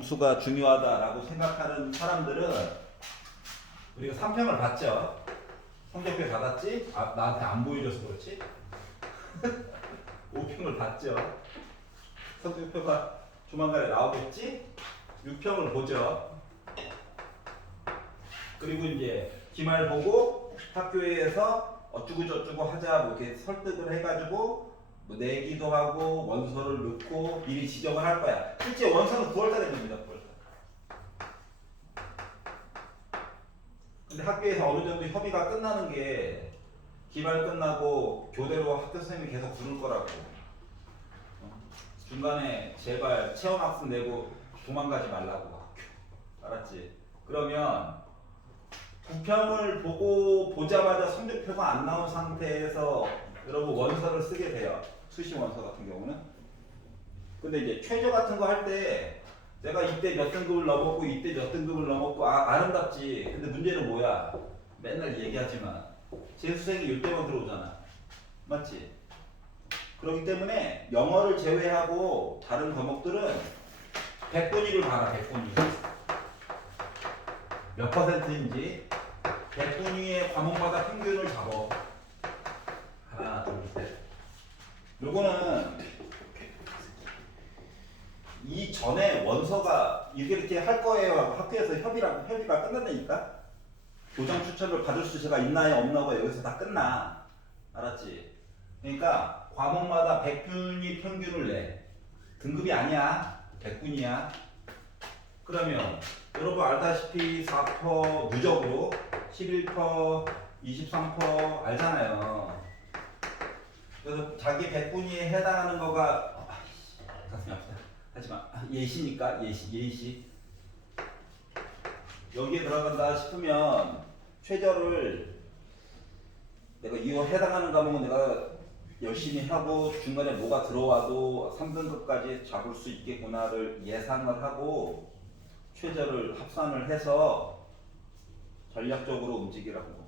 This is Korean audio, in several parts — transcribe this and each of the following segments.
점수가 중요하다라고 생각하는 사람들은 우리가 3평을 받죠. 성적표 받았지? 아, 나한테 안 보여줘서 그렇지? 5평을 받죠. 성적표가 조만간에 나오겠지? 6평을 보죠. 그리고 이제 기말 보고 학교에서 어쩌고저쩌고 하자 뭐 이렇게 설득을 해가지고 뭐 내기도 하고 원서를 넣고 미리 지정을 할 거야. 실제 원서는 9월달에 냅니다. 9월달. 근데 학교에서 어느 정도 협의가 끝나는 게 기말 끝나고 교대로 학교 선생님이 계속 부를 거라고. 중간에 제발 체험학습 내고 도망가지 말라고 학교. 알았지? 그러면 9평을 보자마자 성적표가 안 나온 상태에서 여러분 원서를 쓰게 돼요. 수시 원서 같은 경우는. 근데 이제 최저 같은 거 할 때 내가 이때 몇 등급을 넘었고 이때 몇 등급을 넘었고 아름답지. 근데 문제는 뭐야? 맨날 얘기하지만 재수생이 1대만 들어오잖아. 맞지? 그렇기 때문에 영어를 제외하고 다른 과목들은 100분위를 봐라. 100분위. 몇 퍼센트인지 100분위의 과목마다 평균을 잡어. 하나, 둘, 셋. 요거는 이 전에 원서가 이렇게 할 거예요. 학교에서 협의가 끝난다니까. 교장 추천을 받을 수가 있나요, 없나가 여기서 다 끝나. 알았지? 그러니까 과목마다 100분위 평균을 내. 등급이 아니야. 100분위야. 그러면 여러분 알다시피 4% 누적으로 11%, 23% 알잖아요. 그래서 자기 100분위에 해당하는 거가 가슴이 아프다. 하지만 예시니까 예시 여기에 들어간다 싶으면 최저를 내가 이거 해당하는 과목은 내가 열심히 하고 중간에 뭐가 들어와도 3등급까지 잡을 수 있겠구나를 예상을 하고 최저를 합산을 해서 전략적으로 움직이라고.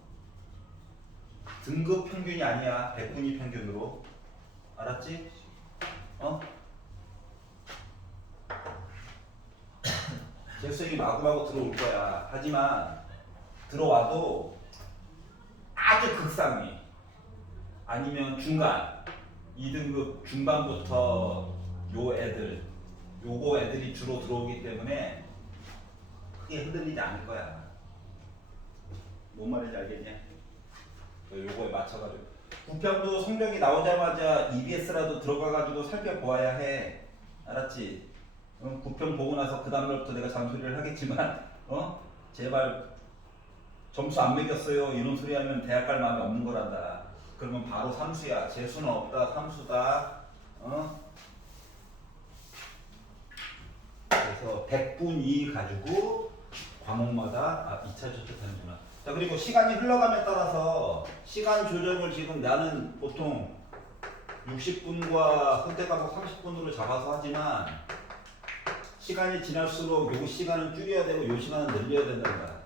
등급 평균이 아니야. 100분위 평균으로. 알았지? 어? 재수생이 마구마구 들어올 거야. 하지만 들어와도 아주 극상위 아니면 중간 2등급 중반부터 요거 애들이 주로 들어오기 때문에 크게 흔들리지 않을 거야. 뭔 말인지 알겠냐? 요거에 맞춰가지고 9평도 성적이 나오자마자 EBS라도 들어가가지고 살펴보아야 해. 알았지? 9평 보고 나서 그 다음날부터 내가 잔소리를 하겠지만 제발 점수 안 매겼어요 이런 소리 하면 대학 갈 마음이 없는 거란다. 그러면 바로 삼수야. 재수는 없다. 삼수다. 그래서 100분위 가지고 과목마다 2차 초특하는구나. 자, 그리고 시간이 흘러감에 따라서 시간 조정을 지금 나는 보통 60분과 선택 과목 30분으로 잡아서 하지만 시간이 지날수록 요 시간은 줄여야 되고 요 시간은 늘려야 된다는 거야.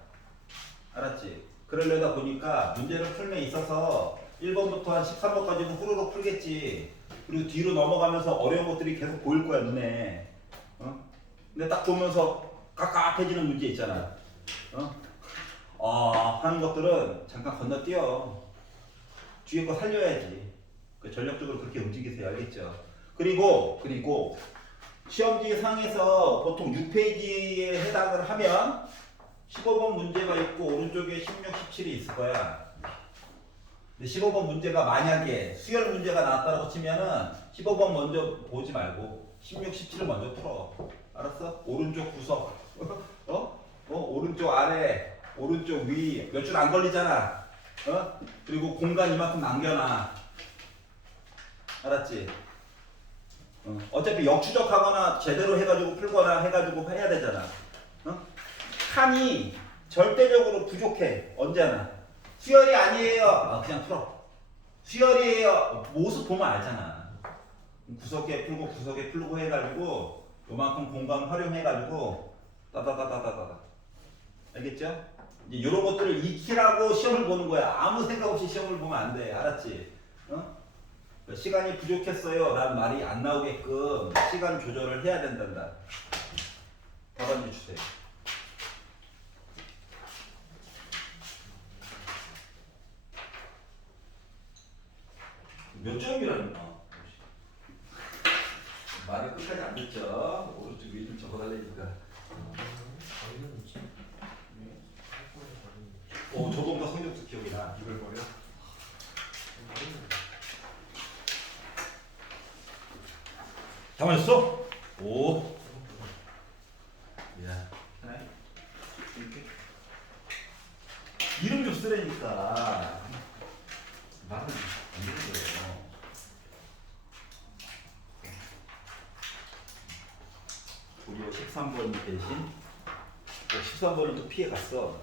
알았지? 그러려다 보니까 문제를 풀면 있어서 1번부터 한 13번까지는 후루룩 풀겠지. 그리고 뒤로 넘어가면서 어려운 것들이 계속 보일 거야, 눈에. 근데 딱 보면서 깝깝해지는 문제 있잖아. 하는 것들은 잠깐 건너뛰어. 뒤에 거 살려야지. 전략적으로 그렇게 움직이세요. 알겠죠? 그리고 시험지 상에서 보통 6페이지에 해당을 하면 15번 문제가 있고 오른쪽에 16, 17이 있을 거야. 근데 15번 문제가 만약에 수열 문제가 나왔다고 치면은 15번 먼저 보지 말고 16, 17을 먼저 풀어. 알았어? 오른쪽 구석 오른쪽 아래 오른쪽 위 몇 줄 안 걸리잖아. 그리고 공간 이만큼 남겨놔. 알았지? 어차피 역추적하거나 제대로 해가지고 풀거나 해가지고 해야 되잖아. 칸이 절대적으로 부족해. 언제나 수열이 아니에요. 그냥 풀어. 수열이에요. 모습 보면 알잖아. 구석에 풀고 해가지고 요만큼 공간 활용해가지고 따다다다다다. 알겠죠? 이제 이런 것들을 익히라고 시험을 보는 거야. 아무 생각 없이 시험을 보면 안 돼. 알았지? 시간이 부족했어요 라는 말이 안 나오게끔 시간 조절을 해야 된단다. 몇번지 주세요. 몇 점이라니까? 말을 끝까지 안 듣죠? 오른쪽 위에 좀 적어달라니까. 오, 저번과 성적도 기억이 나. 이걸 버려? 다 맞았어? 오. 야, 하나, 이렇게. 이름 좀 쓰라니까. 말을 안 듣는 거예요. 우리 13번 대신 13번은 또 피해 갔어.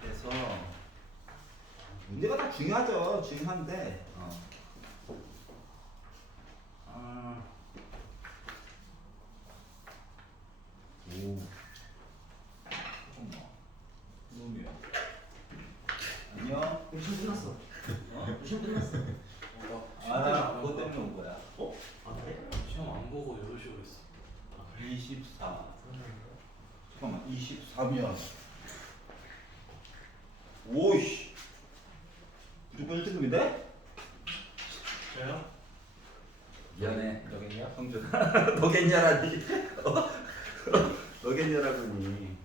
그래서 문제가 다 중요하죠. 중요한데. 오. 잠깐만. 놈이야. 안녕. 시험 끝났어. 어? 시험 끝났어. 아, 그것 때문에 온 거야. 어? 아 그래? 시험 안 보고 8시 오랬어. 24. 잠깐만, 23면. 오이씨. 무조건 1등급인데? 저요? 미안해. 너겠냐? 성준. 너겠냐라니. 너겠냐라고니.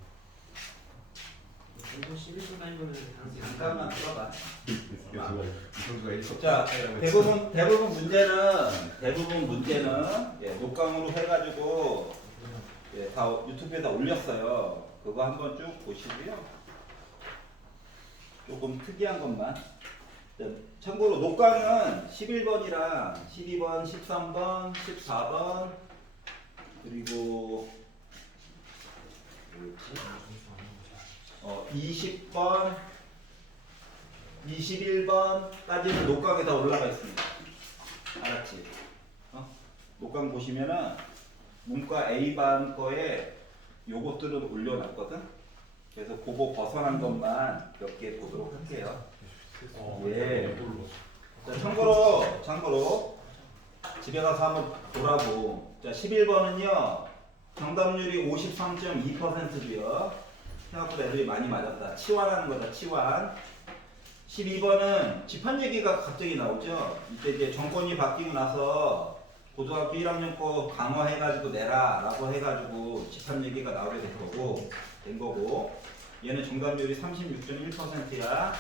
이거 11분간이면은 잠깐만 들어봐. 이성주가 1석. 자, 대부분 문제는 예, 녹강으로 해가지고 예, 다 유튜브에다 올렸어요. 그거 한번 쭉 보시고요. 조금 특이한 것만. 자, 참고로 녹강은 11번이랑 12번, 13번, 14번 그리고 20번, 21번까지는 녹강에 다 올라가 있습니다. 알았지? 녹강 보시면은 문과 A반 거에 요것들은 올려놨거든? 그래서 그거 벗어난 것만 몇 개 보도록 할게요. 예. 자, 참고로 집에 가서 한번 보라고. 자, 11번은요. 정답률이 53.2%고요. 생각보다 애들이 많이 맞았다. 치환하는 거다. 치환. 12번은 집합 얘기가 갑자기 나오죠. 이때 이제 정권이 바뀌고 나서 고등학교 1학년 거 강화해가지고 내라 라고 해가지고 집합 얘기가 나오게 된 거고 얘는 정답률이 36.1%야.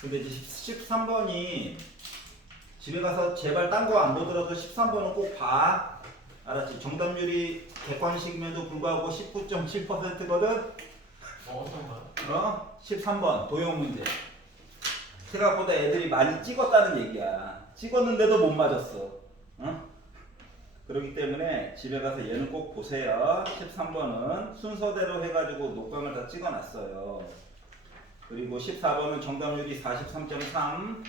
근데 이제 13번이 집에 가서 제발 딴 거 안 보더라도 13번은 꼭 봐. 알았지? 정답률이 객관식임에도 불구하고 19.7%거든? 어떤가요? 13번 도형 문제. 생각보다 애들이 많이 찍었다는 얘기야. 찍었는데도 못 맞았어. 그렇기 때문에 집에 가서 얘는 꼭 보세요. 13번은 순서대로 해가지고 녹강을 다 찍어놨어요. 그리고 14번은 정답률이 43.3.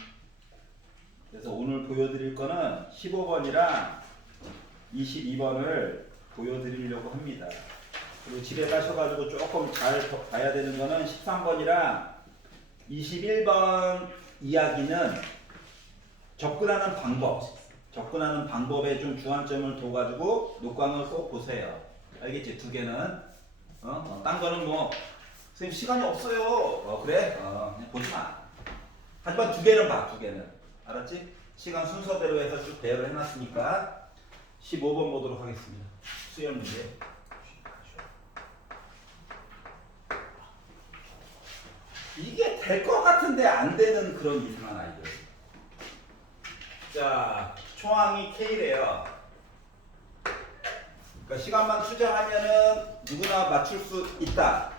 그래서 오늘 보여드릴 거는 15번이랑 22번을 보여드리려고 합니다. 그리고 집에 가셔가지고 조금 잘 봐야 되는 거는 13번이랑 21번 이야기는 접근하는 방법에 좀 주안점을 둬가지고 녹강을 꼭 보세요. 알겠지? 두 개는 딴 거는 뭐 선생님 시간이 없어요. 그래? 그냥 보지 마. 하지만 두 개는 봐. 두 개는 알았지? 시간 순서대로 해서 쭉 배열을 해놨으니까 15번 보도록 하겠습니다. 수열 문제. 이게 될 것 같은데 안 되는 그런 이상한 아이들. 자, 초항이 K래요. 그러니까 시간만 투자하면은 누구나 맞출 수 있다.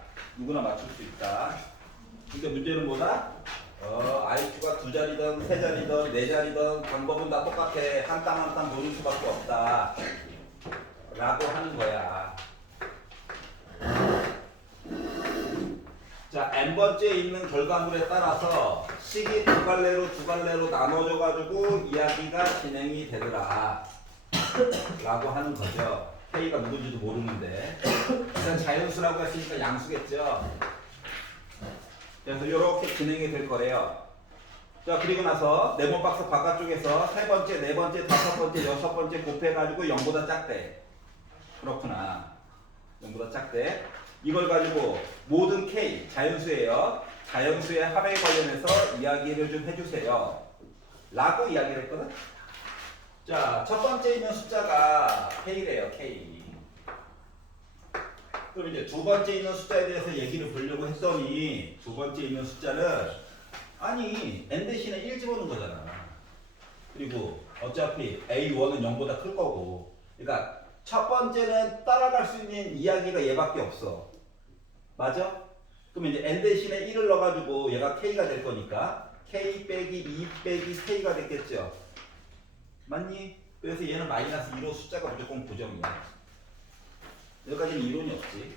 근데 문제는 뭐다? IQ가 2자리든 3자리든 4자리든 방법은 다 똑같아. 한 땀 한 땀 보는 수밖에 없다. 라고 하는 거야. 자, n번째 있는 결과물에 따라서 식이 두 갈래로 나눠져가지고 이야기가 진행이 되더라. 라고 하는 거죠. K가 누군지도 모르는데. 일단 자연수라고 했으니까 양수겠죠. 그래서 이렇게 진행이 될 거래요. 자, 그리고 나서 네모 박스 바깥쪽에서 세 번째, 네 번째, 다섯 번째, 여섯 번째 곱해가지고 0보다 작대. 그렇구나. 0보다 작대. 이걸 가지고 모든 K 자연수예요. 자연수의 합에 관련해서 이야기를 좀 해주세요. 라고 이야기를 했거든. 자, 첫 번째 있는 숫자가 K래요. K. 그럼 이제 두 번째 있는 숫자에 대해서 얘기를 보려고 했더니 두 번째 있는 숫자는 아니 n 대신에 1 집어넣은 거잖아. 그리고 어차피 A1은 0보다 클 거고, 그러니까 첫 번째는 따라갈 수 있는 이야기가 얘밖에 없어. 맞아? 그러면 이제 n 대신에 1을 넣어가지고 얘가 k가 될 거니까 k 빼기 2 빼기 k가 됐겠죠. 맞니? 그래서 얘는 마이너스 2로 숫자가 무조건 고정이야. 여기까지는 이론이 없지.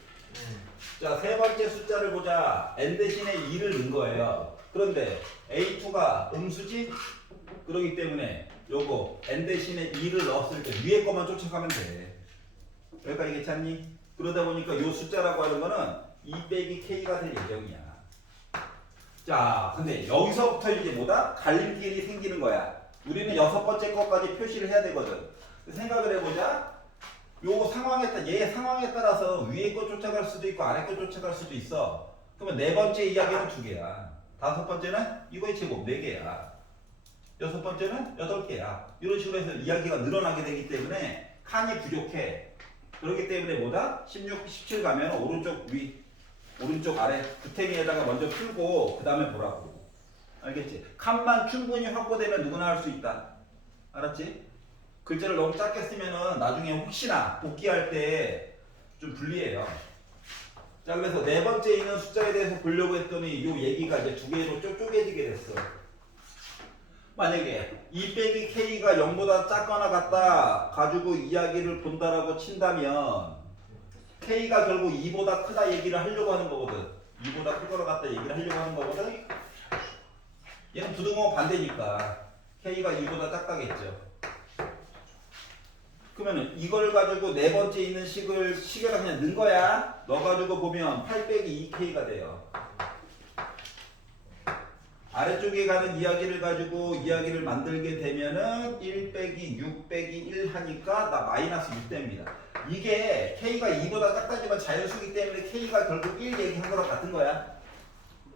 자, 세 번째 숫자를 보자. n 대신에 2를 넣은 거예요. 그런데 A2가 음수지? 그러기 때문에 요거 n 대신에 2를 넣었을 때 위에 것만 쫓아가면 돼. 여기까지 괜찮니? 그러다 보니까 요 숫자라고 하는 거는 2 빼기 k가 될 예정이야. 자, 근데 여기서부터 이제 뭐다? 갈림길이 생기는 거야. 우리는 여섯 번째 것까지 표시를 해야 되거든. 생각을 해보자. 요 상황에 따라, 얘 상황에 따라서 위에 거 쫓아갈 수도 있고 아래 거 쫓아갈 수도 있어. 그러면 네 번째 이야기는 2개야. 다섯 번째는 이거의 제곱 4개야. 여섯 번째는 8개야. 이런 식으로 해서 이야기가 늘어나게 되기 때문에 칸이 부족해. 그렇기 때문에 뭐다? 16, 17 가면 오른쪽 위, 오른쪽 아래 구탱이에다가 먼저 풀고 그 다음에 보라고. 알겠지? 칸만 충분히 확보되면 누구나 할 수 있다. 알았지? 글자를 너무 작게 쓰면은 나중에 혹시나 복귀할 때 좀 불리해요. 자, 그래서 네 번째 있는 숫자에 대해서 보려고 했더니 이 얘기가 이제 두 개로 쪼개지게 됐어. 만약에 2 빼기 k가 0보다 작거나 같다 가지고 이야기를 본다라고 친다면 k가 결국 2보다 크다 얘기를 하려고 하는 거거든. 2보다 크거나 같다 얘기를 하려고 하는 거거든. 얘는 부등호 반대니까 k가 2보다 작다겠죠. 그러면 이걸 가지고 네 번째 있는 식에다 그냥 넣은 거야. 넣어가지고 보면 8 빼기 2k가 돼요. 아래쪽에 가는 이야기를 가지고 이야기를 만들게 되면은 1 빼기 6 빼기 1 하니까 나 마이너스 6 됩니다. 이게 k가 2보다 작다지만 자연수기 때문에 k가 결국 1 얘기한 거랑 같은 거야.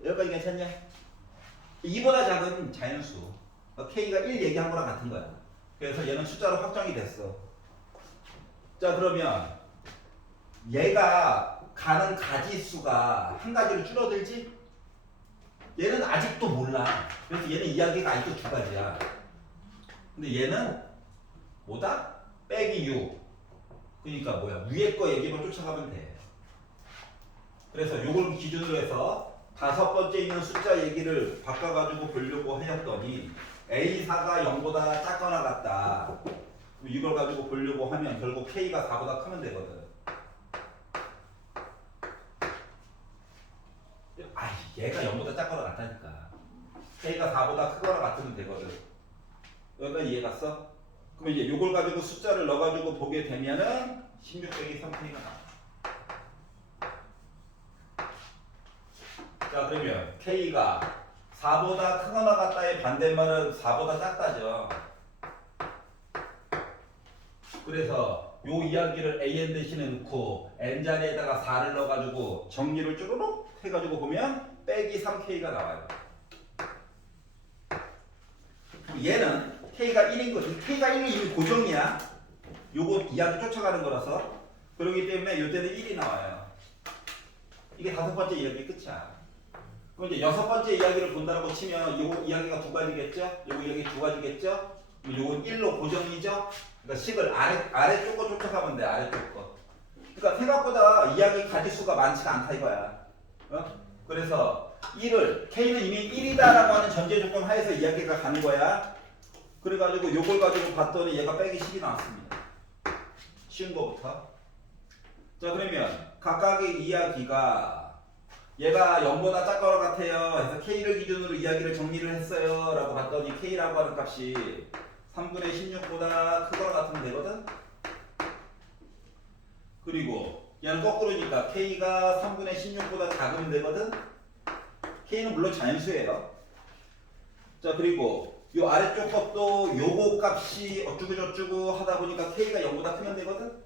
여기까지 괜찮냐? 2보다 작은 자연수. k가 1 얘기한 거랑 같은 거야. 그래서 얘는 숫자로 확정이 됐어. 자, 그러면 얘가 가는 가지수가 한 가지로 줄어들지? 얘는 아직도 몰라. 그래서 얘는 이야기가 아직도 두 가지야. 근데 얘는 뭐다? 빼기 6. 그러니까 뭐야? 위에 거 얘기만 쫓아가면 돼. 그래서 요걸 기준으로 해서 다섯 번째 있는 숫자 얘기를 바꿔가지고 보려고 하였더니 A4가 0보다 작거나 같다. 이걸 가지고 보려고 하면 결국 K가 4보다 크면 되거든. 얘가 0보다 작거나 같다니까. K가 4보다 크거나 같으면 되거든. 여기까지 이해 갔어? 그럼 이제 이걸 가지고 숫자를 넣어가지고 보게 되면은 16 빼기 3K가 나와. 자, 그러면 K가 4보다 크거나 같다의 반대말은 4보다 작다죠. 그래서 요 이야기를 an 대신에 넣고 n 자리에다가 4를 넣어가지고 정리를 쭈루룩 해가지고 보면 빼기 3k가 나와요. 얘는 k가 1인 거지. k가 1은 이미 고정이야. 요거 이야기 쫓아가는 거라서. 그렇기 때문에 요때는 1이 나와요. 이게 다섯 번째 이야기 끝이야. 그럼 이제 여섯 번째 이야기를 본다고 치면 요 이야기가 두 가지겠죠? 요 이야기 두 가지겠죠? 요건 1로 고정이죠? 그러니까 식을 아래쪽 거 쫓아가면 돼. 아래쪽 거. 그러니까 생각보다 이야기 가지수가 많지가 않다 이거야. 그래서 1을 K는 이미 1이다라고 하는 전제 조건 하에서 이야기가 가는 거야. 그래가지고 요걸 가지고 봤더니 얘가 빼기 10이 나왔습니다. 쉬운 거부터. 자, 그러면 각각의 이야기가 얘가 0보다 작거나 같아요. 그래서 K를 기준으로 이야기를 정리를 했어요. 라고 봤더니 K라고 하는 값이 3분의 16보다 크거나 같으면 되거든? 그리고 얘는 거꾸로니까 K가 3분의 16보다 작으면 되거든? K는 물론 자연수예요. 자, 그리고 요 아래쪽 것도 요거 값이 어쩌고저쩌고 하다 보니까 K가 0보다 크면 되거든?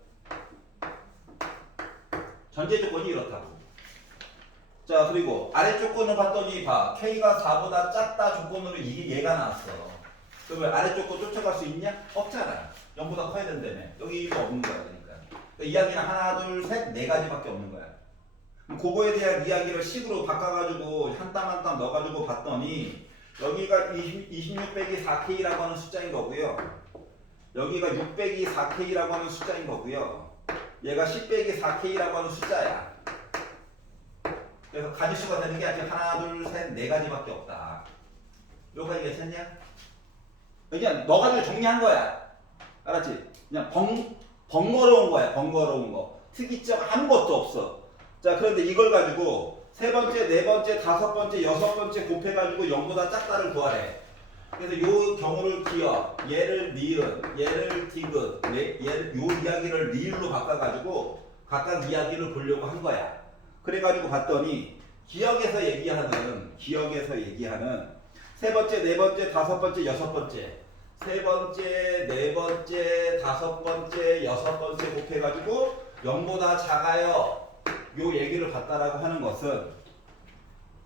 전제 조건이 이렇다고. 자, 그리고 아래 조건을 봤더니 봐. K가 4보다 작다 조건으로 이게 얘가 나왔어. 그러면 아래 조건 쫓아갈 수 있냐? 없잖아. 0보다 커야 된다며. 여기 이거 없는 거야, 그러니까. 이야기는 하나, 둘, 셋, 네 가지밖에 없는 거야. 그거에 대한 이야기를 식으로 바꿔가지고 한 땀 한 땀 넣어가지고 봤더니 여기가 26 빼기 4K라고 하는 숫자인 거고요. 여기가 6 빼기 4K라고 하는 숫자인 거고요. 얘가 10 빼기 4K라고 하는 숫자야. 그래서 가지수가 되는 게 아직 하나, 둘, 셋, 네 가지밖에 없다. 요거 이해했냐? 그냥 너 가지고 정리한 거야. 알았지? 그냥 번거로운 거야. 번거로운 거. 특이점 아무것도 없어. 자, 그런데 이걸 가지고 세 번째, 네 번째, 다섯 번째, 여섯 번째 곱해가지고 0보다 작다를 구하래. 그래서 요 경우를 기억, 얘를 니은, 얘를 디귿, 얘를 요 이야기를 리을로 바꿔가지고 각각 이야기를 보려고 한 거야. 그래가지고 봤더니 기억에서 얘기하는 세 번째, 네 번째, 다섯 번째, 여섯 번째, 세 번째, 네 번째, 다섯 번째, 여섯 번째 곱해가지고 0보다 작아요. 요 얘기를 봤다라고 하는 것은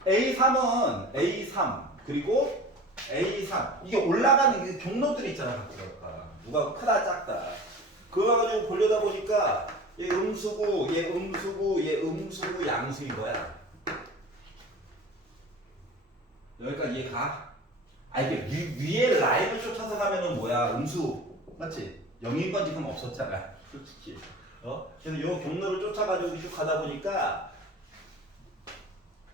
A3은 A3 그리고 A3 이게 올라가는 게 경로들이 있잖아. 각각 누가 크다 작다 그거 가지고 보려다 보니까 얘 음수고 얘 음수고 얘 음수고 양수인 거야. 여기까지 이해가? 아 이게 위에 라인을 쫓아서 가면은 뭐야 음수 맞지? 0인 건 지금 없었잖아 솔직히. 그래서 요 경로를 쫓아가지고 쭉 가다 보니까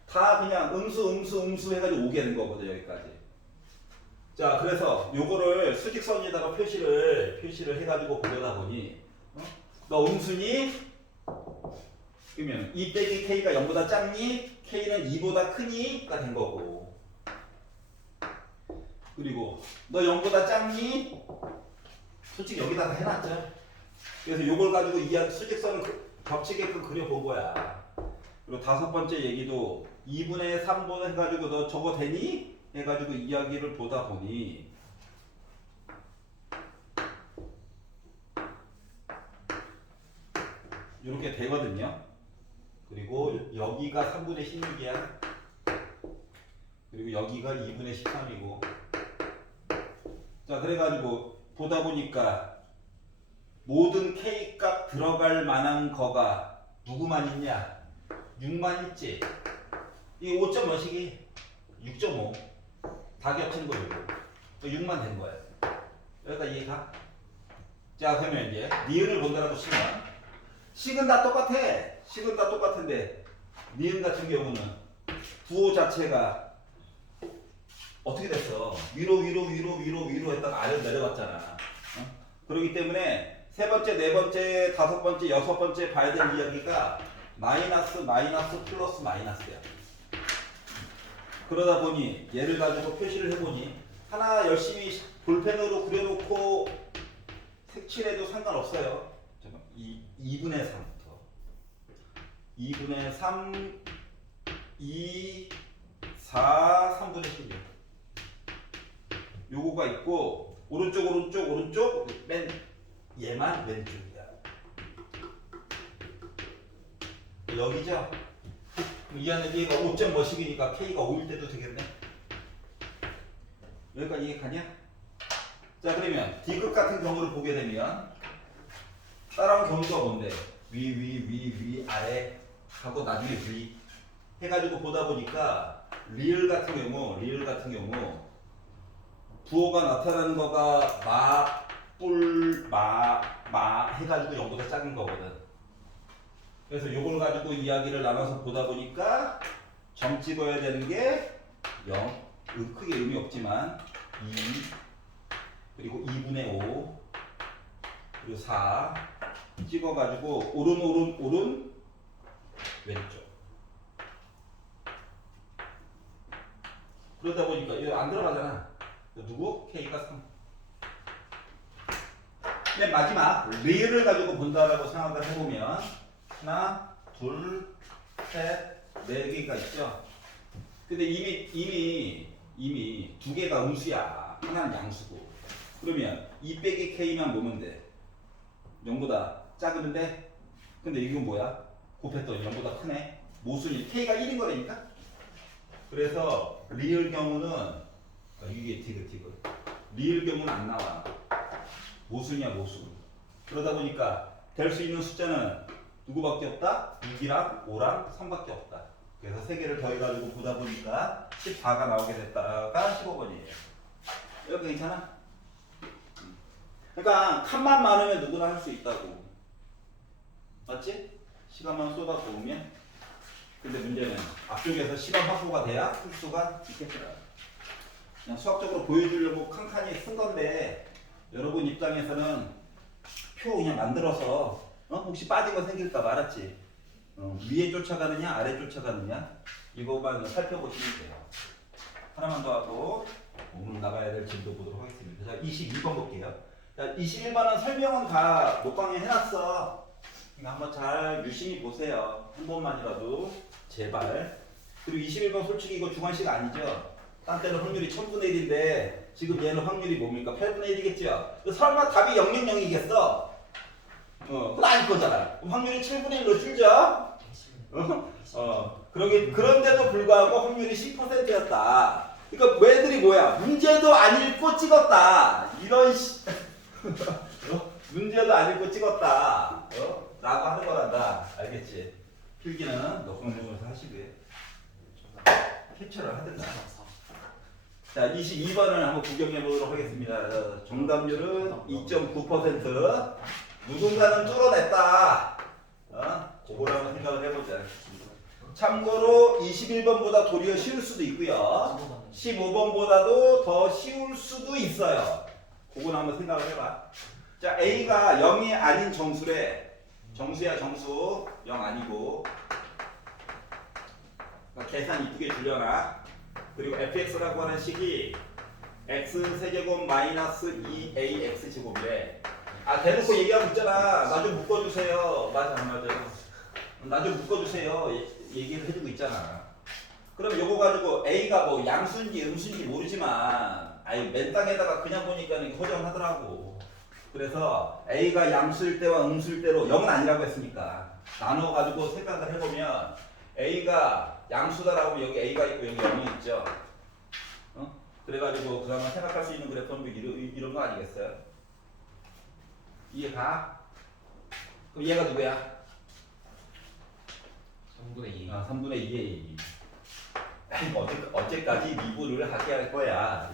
다 그냥 음수 해가지고 오게 된 거거든 여기까지. 자, 그래서 요거를 수직선에다가 표시를 해가지고 보려다 보니 너 음수니? 그러면 2 빼기 K가 0보다 작니? K는 2보다 크니?가 된 거고. 그리고 너 0보다 작니? 솔직히 여기다가 해놨죠. 그래서 요걸 가지고 이야기 수직선을 겹치게끔 그려본 거야. 그리고 다섯 번째 얘기도 2분의 3분 해가지고 너 저거 되니? 해가지고 이야기를 보다 보니 이렇게 되거든요. 그리고 여기가 3분의 16이야. 그리고 여기가 2분의 13이고. 자, 그래가지고 보다 보니까 모든 K 값 들어갈 만한 거가 누구만 있냐? 6만 있지? 이 5점 몇이기? 6.5 다 겹치는 거예요. 6만 된 거야. 여기까지 이해가? 자, 그러면 이제 니은을 본다라고 치면 식은 다 똑같아. 식은 다 똑같은데 니은 같은 경우는 부호 자체가 어떻게 됐어? 위로 했다가 아래로 내려갔잖아. 그렇기 때문에 세 번째, 네 번째, 다섯 번째, 여섯 번째 봐야 될 이야기가 마이너스, 플러스, 마이너스야. 그러다 보니 얘를 가지고 표시를 해보니 하나 열심히 볼펜으로 그려놓고 색칠해도 상관없어요. 잠깐 2분의 3부터 2분의 3, 2, 4, 3분의 16 요거가 있고 오른쪽 얘만 왼쪽이야. 여기죠? 이 안에 얘가 5점 몇이니까 K가 5일 때도 되겠네. 여기까지 이해 가냐? 자, 그러면 D급 같은 경우를 보게 되면 따라온 경우가 뭔데? 위 아래 하고 나중에 위 해가지고 보다 보니까 리을 같은 경우 부호가 나타나는 거가 마 해가지고 0보다 작은 거거든. 그래서 요걸 가지고 이야기를 나눠서 보다 보니까 점 찍어야 되는 게 0, 크게 의미 없지만 2, 그리고 2분의 5, 그리고 4 찍어가지고 오른 왼쪽. 그러다 보니까 이거 안 들어가잖아. 누구? K가 3. 맨 마지막 리을을 가지고 본다라고 생각을 해보면 하나, 둘, 셋, 네 개가 있죠. 근데 이미 두 개가 음수야. 하나는 양수고. 그러면 2 빼기 K만 보면 돼. 0보다 작은데? 근데 이건 뭐야? 곱했더니 0보다 크네. 모순이 K가 1인 거라니까. 그래서 리을 경우는 이게 디귿 리을 경우는 안 나와. 모순이야 모순. 그러다 보니까 될 수 있는 숫자는 누구밖에 없다? 6이랑 5랑 3밖에 없다. 그래서 3개를 더해가지고 보다 보니까 14가 나오게 됐다가 15번이에요. 이렇게 괜찮아? 그러니까 칸만 많으면 누구나 할 수 있다고. 맞지? 시간만 쏟아부으면. 근데 문제는 앞쪽에서 시간 확보가 돼야 풀 수가 있겠더라. 그냥 수학적으로 보여주려고 칸칸이 쓴 건데 여러분 입장에서는 표 그냥 만들어서 혹시 빠진 거 생길까 봐 알았지? 위에 쫓아가느냐 아래 쫓아가느냐 이거만 살펴보시면 돼요. 하나만 더 하고 오늘 나가야 될 진도 보도록 하겠습니다. 자 22번 볼게요. 자 21번은 설명은 다 녹방에 해놨어. 그러니까 한번 잘 유심히 보세요. 한 번만이라도 제발. 그리고 21번 솔직히 이거 주관식 아니죠? 딴 때는 확률이 1000분의 1인데 지금 얘는 확률이 뭡니까? 8분의 1이겠죠? 설마 답이 000이겠어? 그건 아닐 거잖아. 그럼 확률이 7분의 1로 줄죠? 그런데도 불구하고 확률이 10%였다. 그러니까 왜들이 뭐야? 문제도 안 읽고 찍었다. 이런 문제도 안 읽고 찍었다. 라고 하는 거란다. 알겠지? 필기는 녹음해서 하시고요. 캡처를 하든가. 자, 22번을 한번 구경해 보도록 하겠습니다. 정답률은 2.9%. 누군가는 뚫어냈다. 그걸 한번 생각을 해보자. 참고로 21번보다 도리어 쉬울 수도 있고요. 15번보다도 더 쉬울 수도 있어요. 그건 한번 생각을 해봐. 자, A가 0이 아닌 정수래. 정수야 정수. 0 아니고. 계산 이쁘게 줄여놔. 그리고 fx라고 하는 식이 x 세제곱 마이너스 2ax 제곱이래. 대놓고 얘기하고 있잖아. 나 좀 묶어주세요. 맞아 안 맞아? 나 좀 묶어주세요. 얘기를 해주고 있잖아. 그럼 요거 가지고 a가 뭐 양수인지 음수인지 모르지만 맨 땅에다가 그냥 보니까 허전하더라고. 그래서 a가 양수일 때와 음수일 때로 0은 아니라고 했으니까 나눠가지고 생각을 해보면 a가 양수다라고 여기 a가 있고 여기 0이 있죠. 그래가지고 그 다음에 생각할 수 있는 그래프는 이런 거 아니겠어요? 이해가? 그럼 얘가 누구야? 3분의 2. 3분의 2의 2. 어제까지 미분을 하게 할 거야.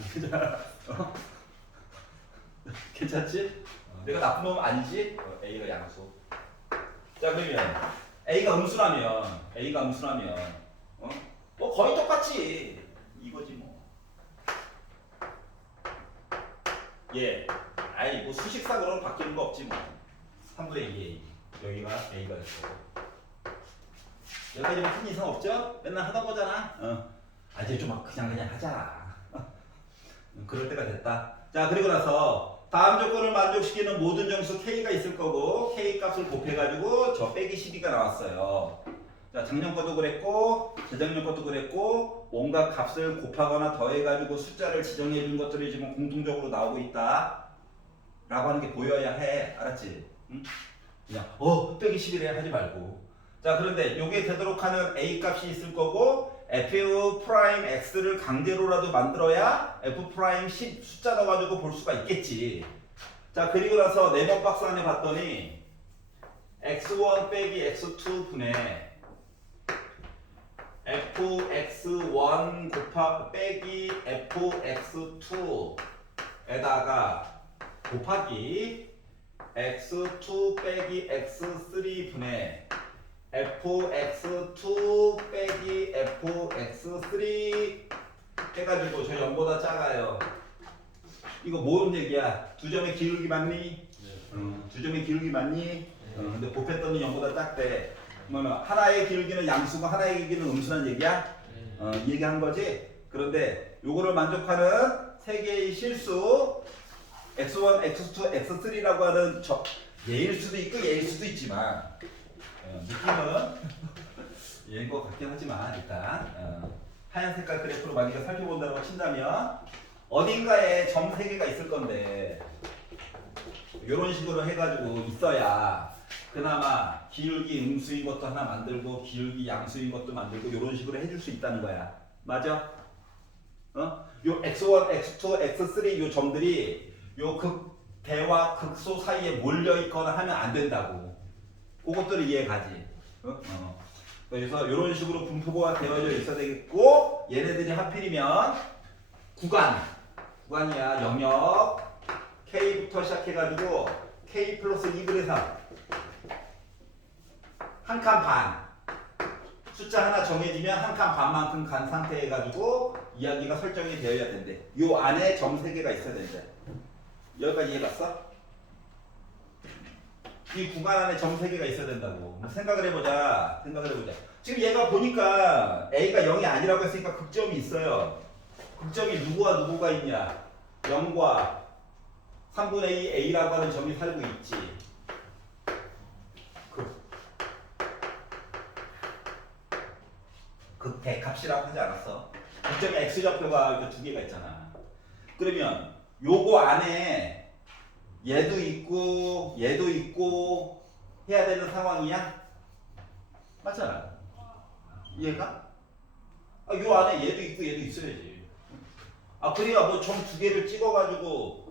괜찮지? 내가 나쁜 놈 아니지? A가 양수. 자 그러면 A가 음수라면 뭐 거의 똑같지. 이거지 뭐. 뭐 수식상으로는 바뀌는 거 없지 뭐. 3분의 2의 2. 여기가 A가 됐고. 여기까지 큰 이상 없죠? 맨날 하다 보잖아. 이제 좀 그냥 하자. 그럴 때가 됐다. 자 그리고 나서 다음 조건을 만족시키는 모든 정수 K가 있을 거고 K 값을 곱해가지고 저 빼기 12가 나왔어요. 자 작년 것도 그랬고 재작년 것도 그랬고 온갖 값을 곱하거나 더해가지고 숫자를 지정해 준 것들이 지금 공통적으로 나오고 있다 라고 하는 게 보여야 해. 알았지? 응? 그냥 빼기 11에 하지 말고. 자 그런데 요게 되도록 하는 A 값이 있을 거고 F'X를 강제로라도 만들어야 F'10 숫자 넣어가지고 볼 수가 있겠지. 자 그리고 나서 네번 박스 안에 봤더니 X1 빼기 X2 분의 Fx1 빼기 Fx2에다가 곱하기 X2 빼기 X3 분의 Fx2 빼기 Fx3 해가지고 저 0보다 작아요. 이거 모음 얘기야. 두 점의 기울기 맞니? 두 점의 기울기 맞니? 근데 곱했더니 0보다 작대. 그러면 하나의 기울기는 양수고 하나의 기울기는 음수란 얘기야? 이 얘기한 거지? 그런데 요거를 만족하는 세 개의 실수 x1, x2, x3라고 하는 얘일 수도 있고 얘일 수도 있지만 느낌은 얘인 것 같긴 하지만 일단 하얀 색깔 그래프로 만약에 살펴본다고 친다면 어딘가에 점 3개가 있을 건데 이런 식으로 해가지고 있어야 그나마 기울기 음수인 것도 하나 만들고 기울기 양수인 것도 만들고 이런 식으로 해줄 수 있다는 거야. 맞아? 어? 요 x1, x2, x3 요 점들이 요 극대와 극소 사이에 몰려 있거나 하면 안 된다고. 그것들을 이해 가지. 그래서 이런 식으로 분포가 되어져 있어야 되겠고 얘네들이 하필이면 구간이야. 영역 K부터 시작해가지고 K 플러스 2분의 3 한 칸 반 숫자 하나 정해지면 한 칸 반만큼 간 상태 해가지고 이야기가 설정이 되어야 된대. 요 안에 점 3개가 있어야 된대. 여기까지 이해갔어? 이 구간 안에 점 3개가 있어야 된다고. 생각을 해보자. 지금 얘가 보니까 A가 0이 아니라고 했으니까 극점이 있어요. 극점이 누구와 누구가 있냐? 0과 3분의 2 A라고 하는 점이 살고 있지. 극대값이라고 하지 않았어. 극점의 X좌표가 이렇게 2개가 있잖아. 그러면 요거 안에 얘도 있고 해야 되는 상황이야? 맞잖아. 얘가? 요 안에 얘도 있고 얘도 있어야지. 그래야 뭐 점 2개를 찍어가지고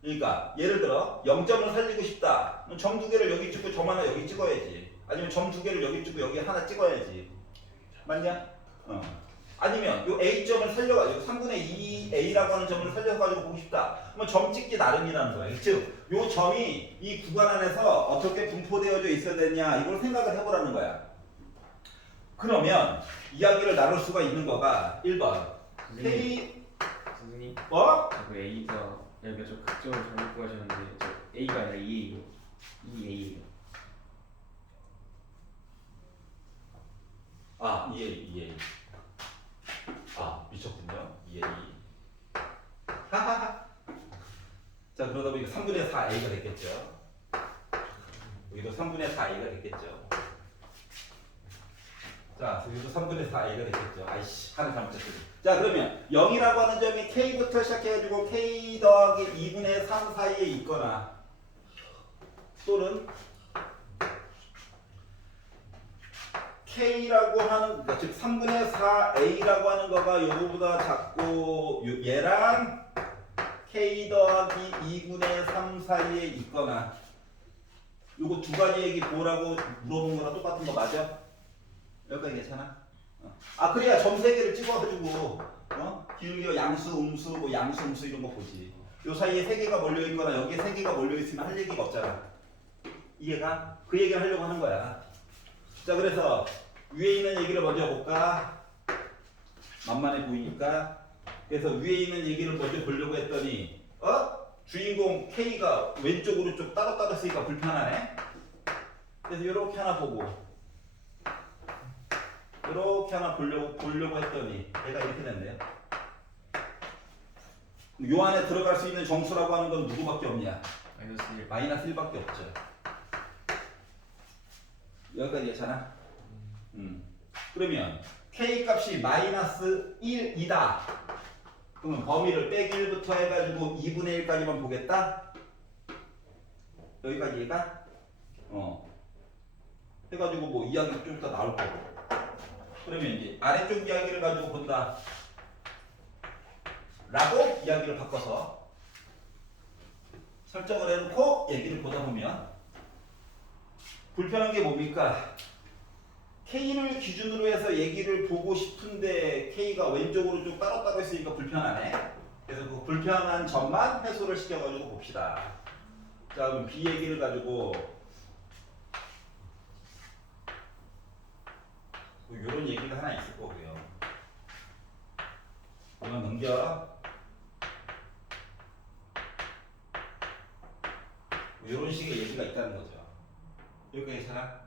그러니까 예를 들어 0점을 살리고 싶다. 점 2개를 여기 찍고 점 하나 여기 찍어야지. 아니면 점 2개를 여기 찍고 여기 하나 찍어야지. 맞냐? 아니면 요 A점을 살려가지고 3분의 2 A라고 하는 점을 살려가지고 보고 싶다. 그러면 점 찍기 나름이라는 거야. 즉, 요 점이 이 구간 안에서 어떻게 분포되어져 있어야 되냐 이걸 생각을 해보라는 거야. 그러면 이야기를 나눌 수가 있는 거가 1번 K 선생님, 어? 그 A가 여기가 저 극점을 잘못 구하셨는데 저 A가 아니라 2A예요. 2A예요. EA. 미쳤군요. EA. 하하하. 자, 그러다 보니까 3분의 4A가 됐겠죠. 여기도 3분의 4A가 됐겠죠. 자, 여기도 3분의 4A가 됐겠죠. 아이씨, 하나 잘못했어요. 자, 그러면 0이라고 하는 점이 K부터 시작해가지고 K 더하기 2분의 3 사이에 있거나 또는 K라고 하는 즉 3분의 4A라고 하는 거가 요거보다 작고 얘랑 K 더하기 2분의 3 사이에 있거나 요거 두 가지 얘기 뭐라고 물어본 거랑 똑같은 거 맞아? 여기까지 괜찮아? 그래야 점 3개를 찍어가지고 기울기가 양수, 음수, 뭐 양수, 음수 이런 거 보지. 요 사이에 3개가 몰려있거나 여기에 3개가 몰려있으면 할 얘기가 없잖아. 이해가? 그 얘기를 하려고 하는 거야. 자, 그래서 위에 있는 얘기를 먼저 볼까? 만만해 보이니까. 그래서 위에 있는 얘기를 먼저 보려고 했더니 주인공 K가 왼쪽으로 좀 따로따로 쓰니까 불편하네. 그래서 이렇게 하나 보고 이렇게 하나 보려고 했더니 얘가 이렇게 됐네요. 요 안에 들어갈 수 있는 정수라고 하는 건 누구밖에 없냐? 마이너스 1밖에 없죠. 여기까지 괜찮아? 그러면 K 값이 마이너스 1이다. 그러면 범위를 빼기 1부터 해가지고 2분의 1까지만 보겠다? 여기까지 얘가? 해가지고 뭐 이야기 좀 이따 나올 거고. 그러면 이제 아래쪽 이야기를 가지고 본다. 라고 이야기를 바꿔서 설정을 해놓고 얘기를 보다 보면 불편한 게 뭡니까? K를 기준으로 해서 얘기를 보고 싶은데 K가 왼쪽으로 좀 따로따로 있으니까 불편하네. 그래서 그 불편한 점만 해소를 시켜가지고 봅시다. 자, 그럼 B 얘기를 가지고 뭐 이런 얘기가 하나 있을 거고요. 이건 넘겨. 이런 식의 얘기가 있다는 거죠. 여기까지 괜찮아?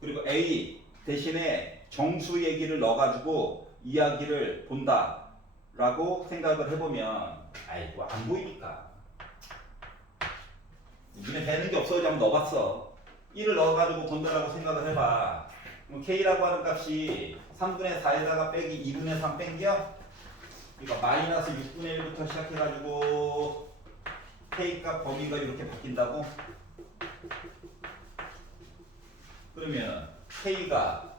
그리고 A 대신에 정수 얘기를 넣어가지고 이야기를 본다 라고 생각을 해보면 아이고 안 보이니까 눈에 뵈는 게 없어. 그냥 넣어봤어. 1을 넣어가지고 본다라고 생각을 해봐. 그럼 K라고 하는 값이 3분의 4에다가 빼기 2분의 3 뺀겨? 그러니까 마이너스 6분의 1부터 시작해가지고 K값 범위가 이렇게 바뀐다고? 그러면 K가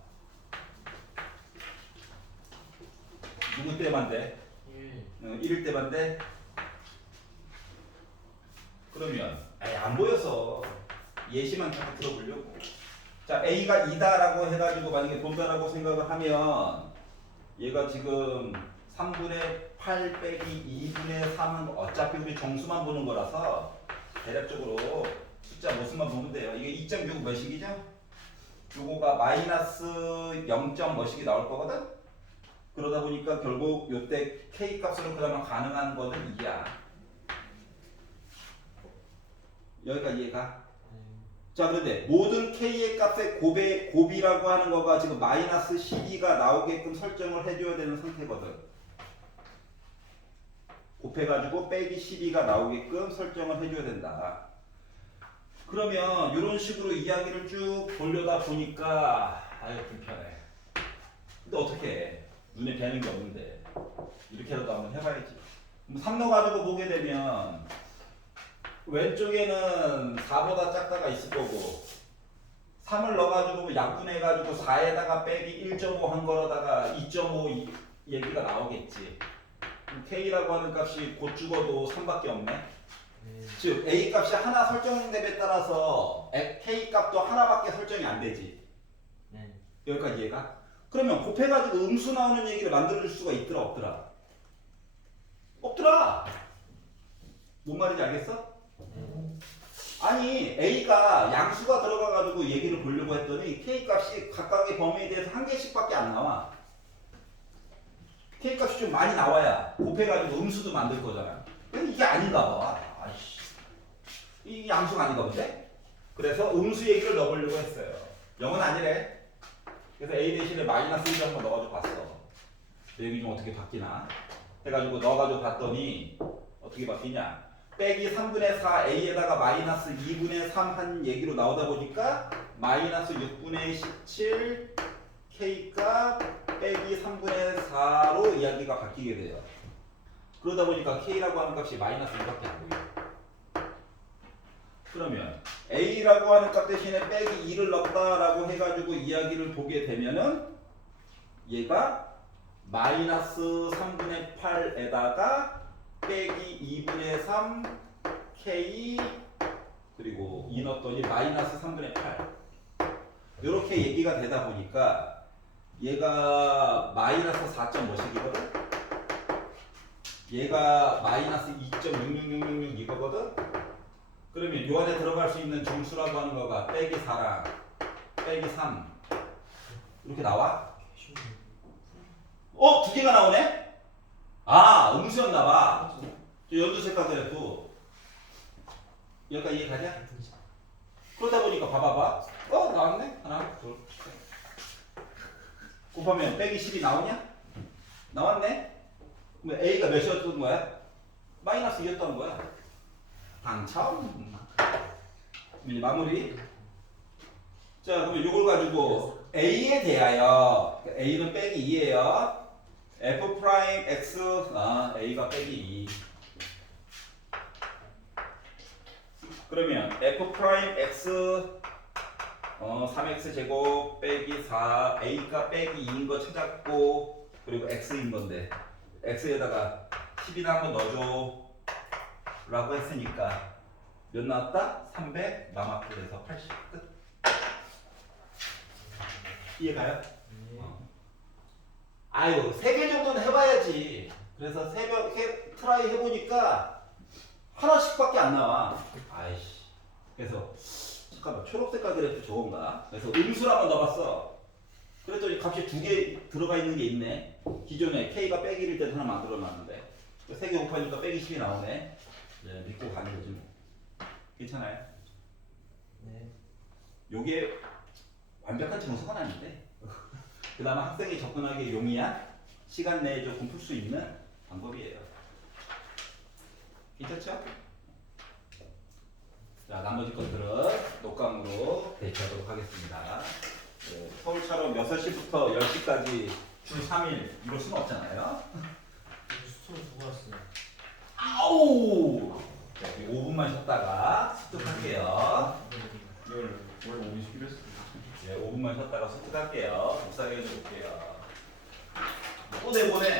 누구 때만 돼? 1일 때만 돼? 그러면 안 보여서 예시만 잠깐 들어보려고. 자, A가 2다라고 해가지고 만약에 본다라고 생각을 하면 얘가 지금 3분의 8 빼기 2분의 3은 어차피 우리 정수만 보는 거라서 대략적으로 숫자 모습만 보면 돼요. 이게 2.6 몇식이죠? 요거가 마이너스 0. 몇식이 나올 거거든? 그러다 보니까 결국 요때 K 값으로 그러면 가능한 거는 2야. 여기까지 이해가? 자, 그런데 모든 K의 값의 곱이라고 하는 거가 지금 마이너스 12가 나오게끔 설정을 해줘야 되는 상태거든. 곱해가지고 빼기 12가 나오게끔 설정을 해줘야 된다. 그러면 이런 식으로 이야기를 쭉 돌려다 보니까 아유 불편해. 근데 어떻게 해? 눈에 뵈는 게 없는데 이렇게라도 한번 해봐야지. 3 넣어가지고 보게 되면 왼쪽에는 4보다 작다가 있을 거고 3을 넣어가지고 약분해가지고 4에다가 빼기 1.5 한 거로다가 2.5 얘기가 나오겠지. K라고 하는 값이 곧 죽어도 3밖에 없네. 즉 A 값이 하나 설정됨에 따라서 K 값도 하나밖에 설정이 안 되지. 여기까지 이해가? 그러면 곱해가지고 음수 나오는 얘기를 만들어줄 수가 있더라 없더라? 없더라. 뭔 말인지 알겠어? 아니 A가 양수가 들어가가지고 얘기를 보려고 했더니 K 값이 각각의 범위에 대해서 한 개씩밖에 안 나와. K 값이 좀 많이 나와야 곱해가지고 음수도 만들 거잖아. 근데 이게 아닌가 봐. 아이씨. 이 양수가 아닌가 본데? 그래서 음수 얘기를 넣어보려고 했어요. 0은 아니래. 그래서 A 대신에 마이너스 1을 한번 넣어가지고 봤어. 여기 좀 어떻게 바뀌나? 해가지고 넣어가지고 봤더니 어떻게 바뀌냐? 빼기 3분의 4 A에다가 마이너스 2분의 3 한 얘기로 나오다 보니까 마이너스 6분의 17 K가 빼기 3분의 4로 이야기가 바뀌게 돼요. 그러다 보니까 K라고 하는 값이 마이너스 1밖에 안 보여요. 그러면 A라고 하는 값 대신에 빼기 2를 넣었다라고 해가지고 이야기를 보게 되면은 얘가 마이너스 3분의 8에다가 빼기 2분의 3 K 그리고 2 넣었더니 마이너스 3분의 8 이렇게 얘기가 되다 보니까 얘가 마이너스 4점 몇식이거든? 얘가 마이너스 2.66666 이거거든? 그러면 요 안에 들어갈 수 있는 정수라고 하는 거가 빼기 4랑 빼기 3 이렇게 나와? 두 개가 나오네? 아, 음수였나 봐. 저 연두색깔 그랬고 여기까지 이해가냐? 그러다 보니까 봐봐봐. 나왔네? 하나, 둘, 셋. 곱하면 빼기 10이 나오냐? 나왔네? 그럼 A가 몇이었던 거야? 마이너스 2였던 거야. 당첨. 이제 마무리. 자, 그러면 이걸 가지고 A에 대하여 A는 빼기 2예요. F 프라임 X A가 빼기 2. 그러면 F 프라임 X 3x 제곱 빼기 4 A가 빼기 2인 거 찾았고 그리고 X인 건데 X에다가 10이나 한번 넣어줘 라고 했으니까 몇 나왔다? 300 남았고 80 끝. 이해가요? 아유 3개 정도는 해봐야지. 그래서 트라이 해보니까 하나씩밖에 안 나와. 아이씨. 그래서 잠깐만 초록색깔 그래프 저건가? 그래서 음수를 한번 넣어봤어. 그랬더니 값이 2개 들어가 있는 게 있네. 기존에 K가 빼기 1일 때 하나 만들어놨는데 3개 곱하니까 빼기 10이 나오네. 네, 믿고 가는 거지 뭐. 괜찮아요? 네. 요게 완벽한 정석은 아닌데 그나마 학생이 접근하기 용이한 시간 내에 조금 풀 수 있는 방법이에요. 괜찮죠? 자, 나머지 것들은 녹강으로 대체하도록 하겠습니다. 네, 서울처럼 6시부터 10시까지 주 3일 이럴 수는 없잖아요. 수트로 두고 왔어요. 아우! 자, 5분만 쉬었다가 습득할게요. 이걸 원래 5분 쉬기로 했어. 예, 5분만 쉬었다가 소투할게요. 묵살해 줘 볼게요. 또 내보내.